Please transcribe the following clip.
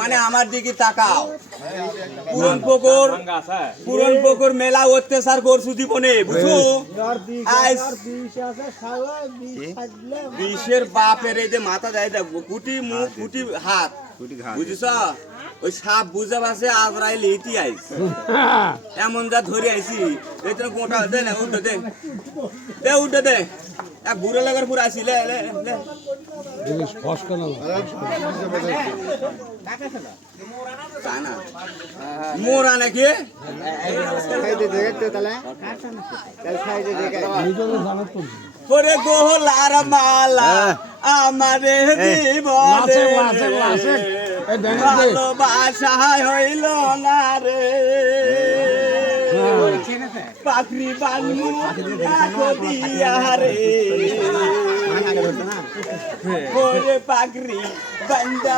মানে আমার দিকে তাকাও পুরন পুকুর মেলা অত্যাচার করছু জীবনে বুঝছো বিষের বাপের এই যে মাথা যায় কুটি মুখ কুটি হাত বুঝছ ওই সাপ বুঝে পাশে আজরাইল ইতি আইস এমন যা ধরে আইছি এই তো গোটা দে না উঠে দে দে উঠে দে এক বুড়ো লাগার পুরো আসি লে লে লে মোরা নাকি ওরে গোলার মালা আমারে জীবনে ভালোবাসা হইল না রে পাখরি বানু দিয়া রে ওরে পাখরি বান্দা